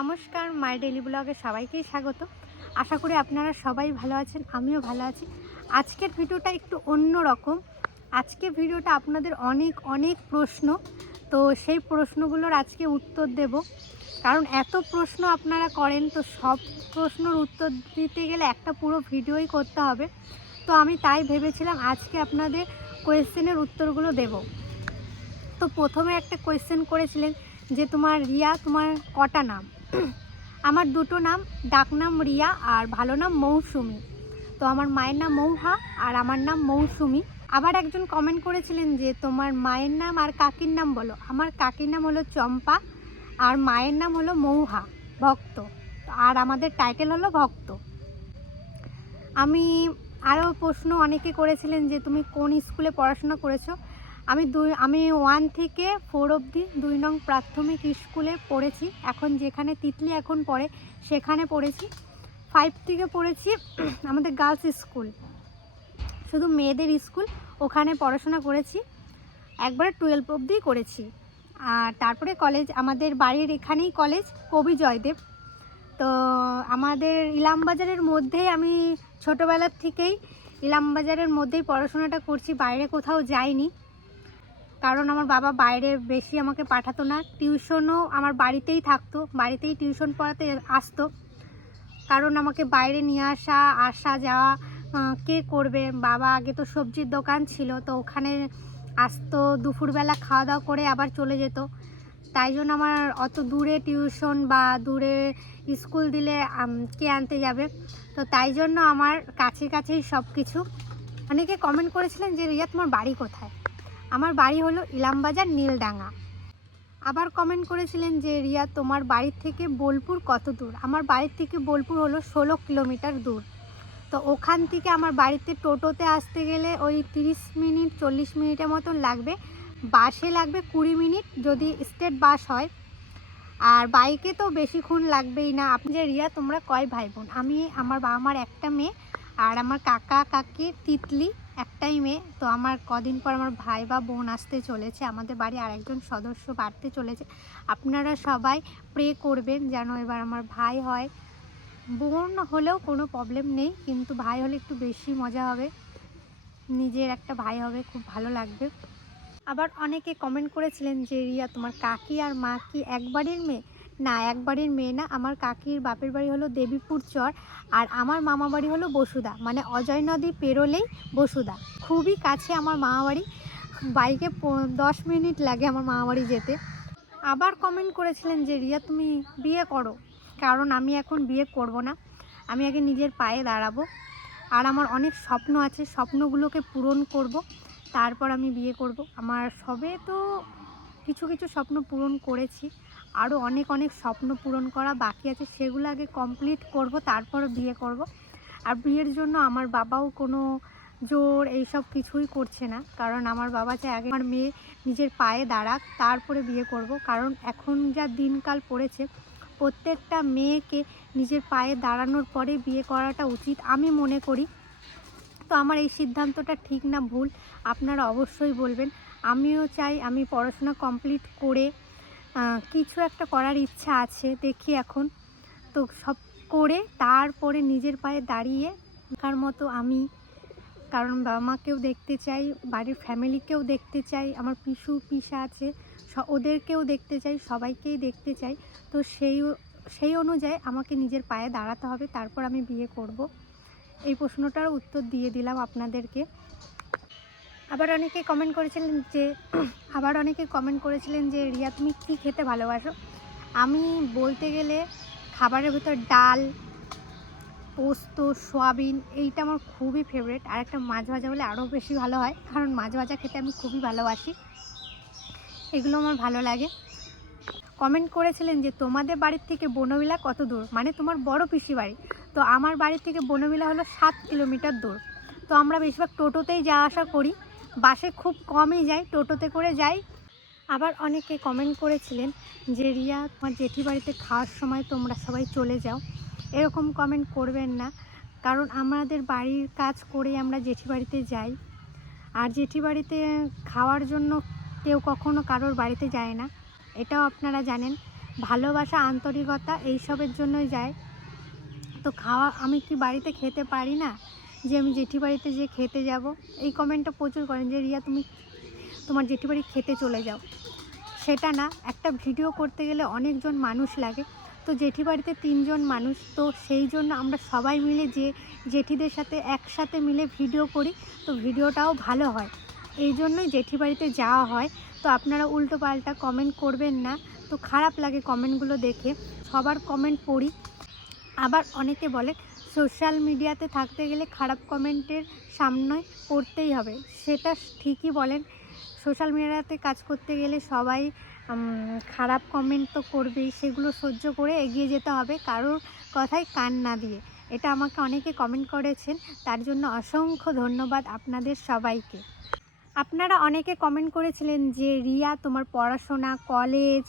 নমস্কার, মাই ডেলি ব্লগে সবাইকেই স্বাগত। আশা করি আপনারা সবাই ভালো আছেন, আমিও ভালো আছি। আজকের ভিডিওটা একটু অন্য রকম আজকে ভিডিওটা আপনাদের অনেক অনেক প্রশ্ন। তো সেই প্রশ্নগুলোর আজকে উত্তর দেব। কারণ এত প্রশ্ন আপনারা করেন, তো সব প্রশ্নর উত্তর দিতে গেলে একটা পুরো ভিডিওই করতে হবে। তো আমি তাই ভেবেছিলাম আজকে আপনাদের কোয়েশ্চেনের উত্তরগুলো দেব। তো প্রথমে একটা কোয়েশ্চেন করেছিলেন যে তোমার রিয়া, তোমার কটা নাম? আমার দুটো নাম ডাকনাম রিয়া আর ভালো নাম মৌসুমি। তো আমার মায়ের নাম মৌহা আর আমার নাম মৌসুমি। আবার একজন কমেন্ট করেছিলেন যে, তোমার মায়ের নাম আর কাকির নাম বলো। আমার কাকির নাম হলো চম্পা আর মায়ের নাম হলো মৌহা, ভক্ত। আর আমাদের টাইটেল হলো ভক্ত। আমি আরও প্রশ্ন অনেকে করেছিলেন যে, তুমি কোন স্কুলে পড়াশোনা করেছ? আমি দুই, আমি ওয়ান থেকে ফোর অবধি দুই নং প্রাথমিক স্কুলে পড়েছি। এখন যেখানে তিতলি এখন পড়ে, সেখানে পড়েছি। ফাইভ থেকে পড়েছি আমাদের গার্লস স্কুল শুধু মেয়েদের স্কুল ওখানে পড়াশোনা করেছি। একবারে টুয়েলভ অবধিই করেছি। আর তারপরে কলেজ আমাদের বাড়ির এখানেই কলেজ কবি জয়দেব। তো আমাদের ইলামবাজারের মধ্যেই আমি ছোটোবেলার থেকেই, ইলামবাজারের মধ্যেই পড়াশোনাটা করছি, বাইরে কোথাও যাইনি। কারণ আমার বাবা বাইরে বেশি আমাকে পাঠাতো না। টিউশনও আমার বাড়িতেই থাকতো, বাড়িতেই টিউশন পড়াতে আসতো। কারণ আমাকে বাইরে নিয়ে আসা আসা যাওয়া কে করবে? বাবা আগে তো সবজির দোকান ছিল, তো ওখানে আসতো, দুপুরবেলা খাওয়া দাওয়া করে আবার চলে যেত। তাই জন্য আমার অত দূরে টিউশন বা দূরে স্কুল দিলে কে আনতে যাবে? তো তাই জন্য আমার কাছে কাছেই সব কিছু অনেকে কমেন্ট করেছিলেন যে রিয়া তোমার বাড়ি কোথায়? আমার বাড়ি হলো ইলামবাজার নীলডাঙ্গা। আবার কমেন্ট করেছিলেন যে, রিয়া, তোমার বাড়ির থেকে বোলপুর কত দূর? আমার বাড়ির থেকে বোলপুর হলো ষোলো কিলোমিটার দূর। তো ওখান থেকে আমার বাড়িতে টোটোতে আসতে গেলে ওই তিরিশ মিনিট, চল্লিশ মিনিটের মতন লাগবে। বাসে লাগবে কুড়ি মিনিট, যদি স্টেট বাস হয়। আর বাইকে তো বেশিক্ষণ লাগবেই না। আপনি যে, রিয়া, তোমরা কয় ভাই বোন? আমি, আমার বাবা মার একটা মেয়ে আর আমার কাকা, কাকি, তিতলি একটাই মেয়ে। তো আমার কদিন পর আমার ভাই বা বোন আসতে চলেছে। আমাদের বাড়ি আরেকজন সদস্য বাড়তে চলেছে। আপনারা সবাই প্রে করবেন যেন এবার আমার ভাই হয়। বোন হলেও কোনো প্রবলেম নেই, কিন্তু ভাই হলে একটু বেশি মজা হবে। নিজের একটা ভাই হবে, খুব ভালো লাগবে। আবার অনেকে কমেন্ট করেছিলেন যে, রিয়া, তোমার কাকি আর মা কি একবারের মেয়ে? না, একবারের মেয়ে না। আমার কাকির বাপের বাড়ি হলো দেবীপুর চর আর আমার মামা বাড়ি হলো বসুদা মানে অজয় নদী পেরোলেই বসুদা খুবই কাছে আমার মামা বাড়ি। বাইকে দশ মিনিট লাগে আমার মামা বাড়ি যেতে। আবার কমেন্ট করেছিলেন যে, রিয়া, তুমি বিয়ে করো। কারণ আমি এখন বিয়ে করব না। আমি আগে নিজের পায়ে দাঁড়াবো। আর আমার অনেক স্বপ্ন আছে। স্বপ্নগুলোকে পূরণ করব। তারপর আমি বিয়ে করব। আমার সবে তো কিছু কিছু স্বপ্ন পূরণ করেছি। আরও অনেক অনেক স্বপ্ন পূরণ করা বাকি আছে, সেগুলো আগে কমপ্লিট করব তারপর বিয়ে করব। আর বিয়ের জন্য আমার বাবাও কোনো জোর এইসব কিছুই করছে না, কারণ আমার বাবা চায় আগে আমার মেয়ে নিজের পায়ে দাঁড়াক, তারপরে বিয়ে করব। কারণ এখন যা দিনকাল পড়েছে, প্রত্যেকটা মেয়েকে নিজের পায়ে দাঁড়ানোর পরে বিয়ে করাটা উচিত আমি মনে করি। তো আমার এই সিদ্ধান্তটা ঠিক না, ভুল, আপনারা অবশ্যই বলবেন। আমিও চাই আমি পড়াশোনা কমপ্লিট করে কিছু একটা করার ইচ্ছা আছে, দেখি এখন। তো সব করে তারপরে নিজের পায়ে দাঁড়িয়ে কার মতো আমি, কারণ বাবা মাকেও দেখতে চাই, বাড়ির ফ্যামিলিকেও দেখতে চাই, আমার পিসু, পিসা আছে ওদেরকেও দেখতে চাই, সবাইকেই দেখতে চাই। তো সেই সেই অনুযায়ী আমাকে নিজের পায়ে দাঁড়াতে হবে, তারপর আমি বিয়ে করব। এই প্রশ্নটার উত্তর দিয়ে দিলাম আপনাদেরকে। আবার অনেকে কমেন্ট করেছিলেন যে, আবার অনেকে কমেন্ট করেছিলেন যে, রিয়া, তুমি কী খেতে ভালোবাসো? আমি বলতে গেলে খাবারের ভিতর ডাল, পোস্ত, সোয়াবিন, এইটা আমার খুবই ফেভারিট আর একটা মাছ ভাজা হলে আরও বেশি ভালো হয়, কারণ মাছ ভাজা খেতে আমি খুবই ভালোবাসি। এগুলো আমার ভালো লাগে। কমেন্ট করেছিলেন যে, তোমাদের বাড়ির থেকে বনবিলা কত দূর? মানে তোমার বড় পিসি বাড়ি। তো আমার বাড়ির থেকে বনবিলা হলো সাত কিলোমিটার দূর। তো আমরা বেশিরভাগ টোটোতেই যাওয়া আসা করি। বাসে খুব কমই যাই, টোটোতে করে যাই। আবার অনেকে কমেন্ট করেছিলেন যে, রিয়া, তোমার জেঠি বাড়িতে খাওয়ার সময় তোমরা সবাই চলে যাও। এরকম কমেন্ট করবেন না। কারণ আমাদের বাড়ির কাজ করে আমরা জেঠি বাড়িতে যাই। আর জেঠি বাড়িতে খাওয়ার জন্য কেউ কখনো কারোর বাড়িতে যায় না। এটাও আপনারা জানেন, ভালোবাসা, আন্তরিকতা, এইসবের জন্যই যায়। তো খাওয়া, আমি কি বাড়িতে খেতে পারি না? যে আমি জেঠি বাড়িতে যে খেতে যাব, এই কমেন্টটা প্রচুর করেন যে, রিয়া, তুমি তোমার জেঠি বাড়ি খেতে চলে যাও। সেটা না, একটা ভিডিও করতে গেলে অনেকজন মানুষ লাগে। তো জেঠি বাড়িতে তিনজন মানুষ, তো সেই জন্য আমরা সবাই মিলে যে জেঠিদের সাথে একসাথে মিলে ভিডিও করি, তো ভিডিওটাও ভালো হয়। এই জন্যই জেঠি বাড়িতে যাওয়া হয়। তো আপনারা উল্টো পাল্টা কমেন্ট করবেন না, তো খারাপ লাগে কমেন্টগুলো দেখে। সবার কমেন্ট পড়ি। আবার অনেকে বলে সোশ্যাল মিডিয়াতে থাকতে গেলে খারাপ কমেন্টের সামনে পড়তেই হবে। সেটা ঠিকই বলেন। সোশ্যাল মিডিয়াতে কাজ করতে গেলে সবাই খারাপ কমেন্ট তো করবেই, সেগুলো সহ্য করে এগিয়ে যেতে হবে। কারোর কথায় কান না দিয়ে। এটা আমাকে অনেকে কমেন্ট করেছেন। তার জন্য অসংখ্য ধন্যবাদ আপনাদের সবাইকে। আপনারা অনেকে কমেন্ট করেছিলেন যে, রিয়া, তোমার পড়াশোনা, কলেজ,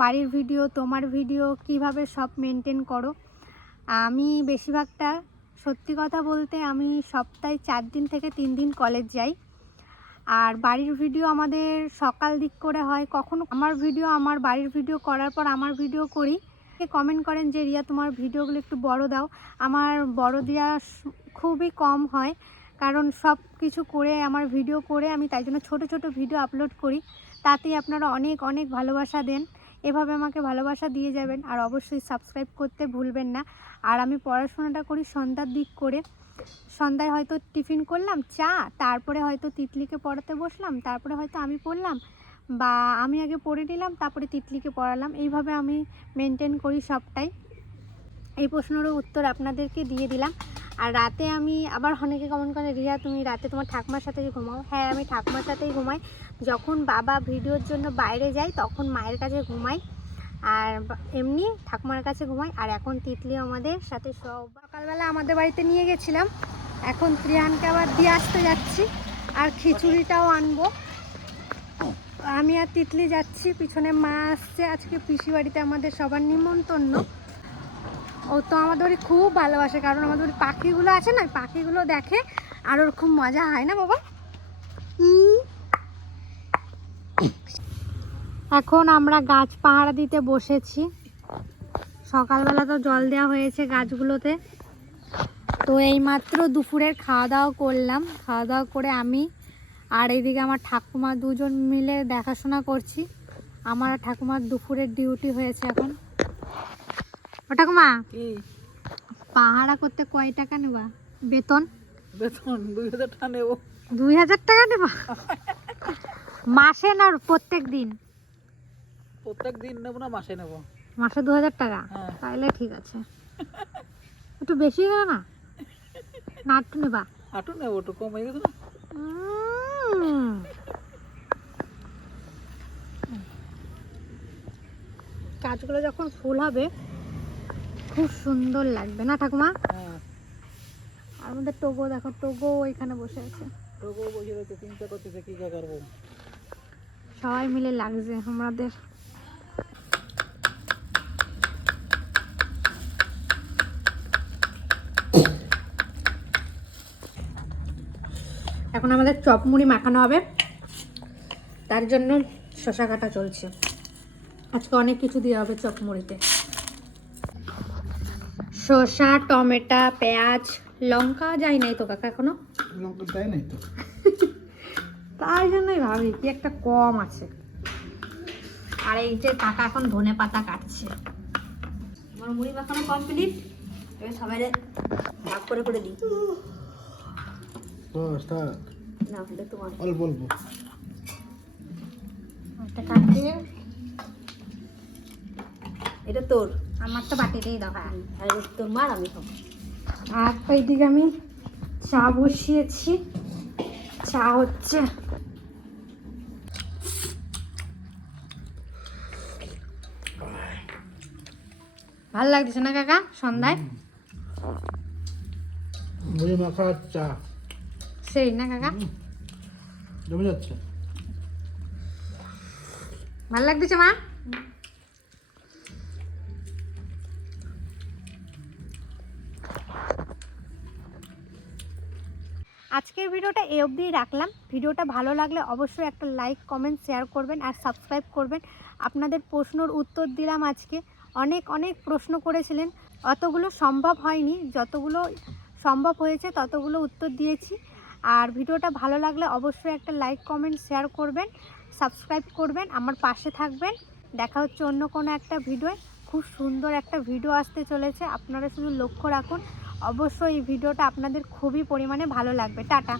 বাড়ির ভিডিও, তোমার ভিডিও, কীভাবে সব মেনটেন করো? আমি বেশিরভাগটা সত্যি কথা বলতে আমি সপ্তাহে চার দিন থেকে তিন দিন কলেজ যাই। আর বাড়ির ভিডিও আমাদের সকাল দিক করে হয়, কখনো আমার ভিডিও আমার বাড়ির ভিডিও করার পর আমার ভিডিও করি। কমেন্ট করেন যে, রিয়া, তোমার ভিডিওগুলো একটু বড় দাও। আমার বড় দেওয়া খুবই কম হয়, কারণ সব কিছু করে, আমার ভিডিও করে, আমি তাই জন্য ছোটো ছোটো ভিডিও আপলোড করি। তাতেই আপনারা অনেক অনেক ভালোবাসা দেন। এভাবে আমাকে ভালোবাসা দিয়ে যাবেন আর অবশ্যই সাবস্ক্রাইব করতে ভুলবেন না। আর আমি পড়াশোনাটা করি সন্ধ্যার দিক করে। সন্ধ্যায় হয়তো টিফিন করলাম, চা, তারপরে হয়তো তিতলিকে পড়াতে বসলাম, তারপরে হয়তো আমি পড়লাম বা আমি আগে পড়ে নিলাম, তারপরে তিতলিকে পড়ালাম। এইভাবে আমি মেনটেন করি সবটাই। এই প্রশ্নেরও উত্তর আপনাদেরকে দিয়ে দিলাম। আর রাতে আমি আবার অনেকে কমেন্ট করে, রিয়া, তুমি রাতে তোমার ঠাকুমার সাথে ঘুমাও? হ্যাঁ আমি ঠাকুমার সাথেই ঘুমাই। যখন বাবা ভিডিওর জন্য বাইরে যায়, তখন মায়ের কাছে ঘুমাই। আর এমনি ঠাকুমার কাছে ঘুমাই। আর এখন তিতলি আমাদের সাথে সব সকালবেলা আমাদের বাড়িতে নিয়ে গেছিলাম। এখন ত্রিয়ানকে আবার দিয়ে আসতে যাচ্ছি। আর খিচুড়িটাও আনব। আমি আর তিতলি যাচ্ছি। পিছনে মা আসছে। আজকে পিসি বাড়িতে আমাদের সবার নিমন্ত্রণ। ও তো আমাদের বাড়ি খুব ভালোবাসে, কারণ আমাদের বাড়ি পাখিগুলো আছে না, পাখিগুলো দেখে আর ওর খুব মজা হয় না বাবা? এখন আমরা গাছ পাহারা দিতে বসেছি। সকালবেলা তো জল দেওয়া হয়েছে গাছগুলোতে। তো এইমাত্র দুপুরের খাওয়া দাওয়া করলাম। খাওয়া দাওয়া করে আমি আর এইদিকে আমার ঠাকুমা দুজন মিলে দেখাশোনা করছি। আমার ঠাকুমার দুপুরের ডিউটি হয়েছে এখন। ও ঠাকুমা কি? পাহারা করতে কয় টাকা নেবা? বেতন? বেতন দুই হাজার টাকা নেব। দুই হাজার টাকা নেবা? মাসে না প্রত্যেক দিন? প্রত্যেক দিন নেব না মাসে নেব। মাসে দু হাজার টাকা? হ্যাঁ। তাইলে ঠিক আছে। একটু বেশি গেল না? না একটু নেবা। হাঁটু নেব একটু কম হয়ে গেছে না। গাছগুলো যখন ফুল হবে খুব সুন্দর লাগবে না ঠাকুমা? হ্যাঁ। আর আমাদের টোগো দেখো টোগো এখানে বসে আছে। তোকে বসে রয়েছে চিন্তা করতেছে কি যা করব। সবাই মিলে লাগছে আমাদের। এখন আমাদের চপ মুড়ি মাখানো হবে। তার জন্য শশা কাটা চলছে। আজকে অনেক কিছু দেওয়া হবে চপ মুড়িতে শসা টমেটো পেঁয়াজ লঙ্কা যাই নাই তো কাকা এখনও? লঙ্কা দেয় নাই তো। তাই জন্যই ভাবি কি একটা কম আছে। আর এই যে কাকা এখন ধনে পাতা কাটছে। আমার মুড়ি মাখানো কমপ্লিট এবার সবাই ভাগ করে করে দিই। না এটা তোমার। অল্প অল্প। একটা কাটছে এটা তোর। আমার তো বাটিতেই দেখা আর এটা তোর মার আমি খাব। আর তো এইদিকে আমি চা বসিয়েছি। চা হচ্ছে। ভালো লাগতেছে না কাকা সন্ধ্যায়? মুড়ি মাখা চা। সেই না কাকা? জমে যাচ্ছে। ভালো লাগতেছে মা? আজকের ভিডিওটা এ অবধিই রাখলাম। ভিডিওটা ভালো লাগলে অবশ্যই একটা লাইক, কমেন্ট, শেয়ার করবেন আর সাবস্ক্রাইব করবেন। আপনাদের প্রশ্নর উত্তর দিলাম আজকে। অনেক অনেক প্রশ্ন করেছিলেন। অতগুলো সম্ভব হয়নি। যতগুলো সম্ভব হয়েছে ততগুলো উত্তর দিয়েছি। আর ভিডিওটা ভালো লাগলে অবশ্যই একটা লাইক, কমেন্ট, শেয়ার করবেন, সাবস্ক্রাইব করবেন, আমার পাশে থাকবেন। দেখা হচ্ছে অন্য কোনো একটা ভিডিওয়। খুব সুন্দর একটা ভিডিও আসতে চলেছে। আপনারা শুধু লক্ষ্য রাখুন। অবশ্যই এই ভিডিওটা আপনাদের খুবই পরিমাণে ভালো লাগবে। টাটা।